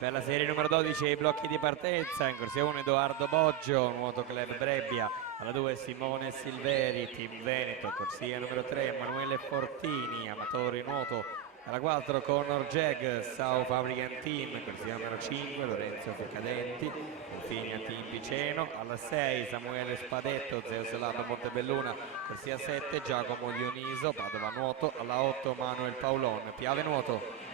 Per la serie numero 12 i blocchi di partenza, in corsia 1 Edoardo Boggio, Nuoto Club Brebbia, alla 2 Simone Silveri, Team Veneto, corsia numero 3 Emanuele Fortini, Amatori Nuoto, alla 4 Connor Jag, South African Team, corsia numero 5 Lorenzo Ficcadenti, Delfinia Team Piceno, alla 6 Samuele Spadetto, Zeus Lab Montebelluna, corsia 7 Giacomo Dioniso, Padova Nuoto, alla 8 Manuel Paolon, Piave Nuoto.